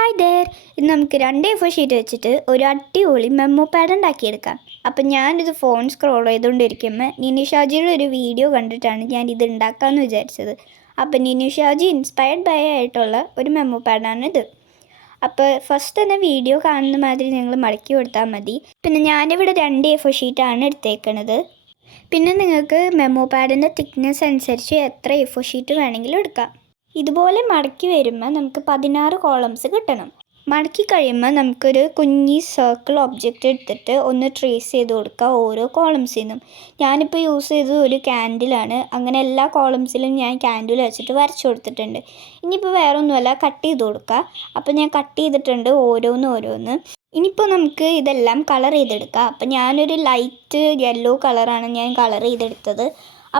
Hi there, ഇന്ന് നമുക്ക് 2 A4 sheet വെച്ചിട്ട് ഒരു അടിപൊളി മെമ്മോ പാഡ് ഉണ്ടാക്കിയെടുക്കാം. അപ്പം ഞാനിത് ഫോൺ സ്ക്രോൾ ചെയ്തുകൊണ്ടിരിക്കുമ്പോൾ നിനിഷാജിയുടെ ഒരു വീഡിയോ കണ്ടിട്ടാണ് ഞാൻ ഇത് ഉണ്ടാക്കാമെന്ന് വിചാരിച്ചത്. അപ്പം നിനിഷാജി ഇൻസ്പയർഡ് ബൈ ആയിട്ടുള്ള ഒരു മെമ്മോ പാഡാണിത്. അപ്പോൾ ഫസ്റ്റ് തന്നെ വീഡിയോ കാണുന്ന മാതിരി നിങ്ങൾ മടക്കി കൊടുത്താൽ മതി. പിന്നെ ഞാനിവിടെ 2 A4 ഷീറ്റാണ് എടുത്തേക്കണത്. പിന്നെ നിങ്ങൾക്ക് മെമ്മോ പാഡിൻ്റെ തിക്നെസ് അനുസരിച്ച് എത്ര A4 ഷീറ്റ് വേണമെങ്കിലും എടുക്കാം. ഇതുപോലെ മടക്കി വരുമ്പോൾ നമുക്ക് 16 കോളംസ് കിട്ടണം. മടക്കി കഴിയുമ്പോൾ നമുക്കൊരു കുഞ്ഞി സർക്കിൾ ഒബ്ജക്റ്റ് എടുത്തിട്ട് ഒന്ന് ട്രേസ് ചെയ്ത് കൊടുക്കുക ഓരോ കോളംസിൽ നിന്നും. ഞാനിപ്പോൾ യൂസ് ചെയ്തത് ഒരു ക്യാൻഡിലാണ്. അങ്ങനെ എല്ലാ കോളംസിലും ഞാൻ ക്യാൻഡിൽ വെച്ചിട്ട് വരച്ചു കൊടുത്തിട്ടുണ്ട്. ഇനിയിപ്പോൾ വേറെ ഒന്നുമല്ല, കട്ട് ചെയ്ത് കൊടുക്കുക. അപ്പോൾ ഞാൻ കട്ട് ചെയ്തിട്ടുണ്ട് ഓരോന്ന്. ഇനിയിപ്പോൾ നമുക്ക് ഇതെല്ലാം കളർ ചെയ്തെടുക്കാം. അപ്പോൾ ഞാനൊരു ലൈറ്റ് യെല്ലോ കളറാണ് ഞാൻ കളർ ചെയ്തെടുത്തത്.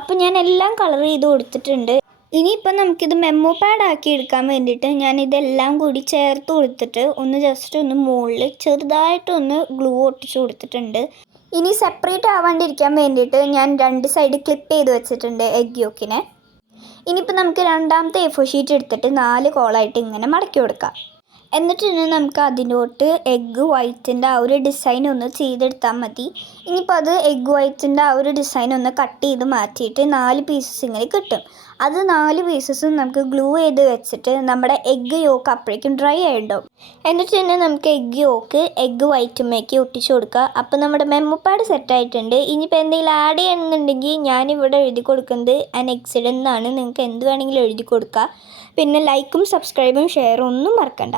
അപ്പോൾ ഞാൻ എല്ലാം കളർ ചെയ്ത് കൊടുത്തിട്ടുണ്ട്. ഇനിയിപ്പോൾ നമുക്കിത് മെമ്മോ പാഡ് ആക്കി എടുക്കാൻ വേണ്ടിയിട്ട് ഞാൻ ഇതെല്ലാം കൂടി ചേർത്ത് കൊടുത്തിട്ട് ജസ്റ്റ് ഒന്ന് മുകളിൽ ചെറുതായിട്ടൊന്ന് ഗ്ലൂ ഒട്ടിച്ച് കൊടുത്തിട്ടുണ്ട്. ഇനി സെപ്പറേറ്റ് ആവാണ്ടിരിക്കാൻ വേണ്ടിയിട്ട് ഞാൻ 2 സൈഡ് ക്ലിപ്പ് ചെയ്ത് വെച്ചിട്ടുണ്ട് എഗ് യോക്കിനെ. ഇനിയിപ്പോൾ നമുക്ക് രണ്ടാമത്തെ A4 ഷീറ്റ് എടുത്തിട്ട് 4 കോളായിട്ട് ഇങ്ങനെ മടക്കി കൊടുക്കാം. എന്നിട്ട് നമുക്ക് അതിലോട്ട് എഗ്ഗ് വൈറ്റിൻ്റെ ആ ഒരു ഡിസൈൻ ഒന്ന് ചെയ്തെടുത്താൽ മതി. ഇനിയിപ്പോൾ അത് എഗ്ഗ് വൈറ്റിൻ്റെ ആ ഒരു ഡിസൈൻ ഒന്ന് കട്ട് ചെയ്ത് മാറ്റിയിട്ട് 4 പീസസ് ഇങ്ങനെ കിട്ടും. അത് 4 പീസസും നമുക്ക് ഗ്ലൂ ചെയ്ത് വെച്ചിട്ട് നമ്മുടെ എഗ്ഗ് യോക്ക് അപ്പോഴേക്കും ഡ്രൈ ആയിട്ടുണ്ടാവും. എന്നിട്ട് നമുക്ക് എഗ്ഗ് യോക്ക് എഗ്ഗ് വൈറ്റുമ്മേക്ക് ഒട്ടിച്ച് കൊടുക്കുക. അപ്പോൾ നമ്മുടെ മെമ്മോ പാഡ് സെറ്റായിട്ടുണ്ട്. ഇനിയിപ്പോൾ എന്തെങ്കിലും ആഡ് ചെയ്യണമെന്നുണ്ടെങ്കിൽ ഞാനിവിടെ എഴുതി കൊടുക്കുന്നത് അനെക്സിഡ് എന്നാണ്. നിങ്ങൾക്ക് എന്ത് വേണമെങ്കിലും എഴുതി കൊടുക്കുക. പിന്നെ ലൈക്കും സബ്സ്ക്രൈബും ഷെയറും ഒന്നും മറക്കണ്ട.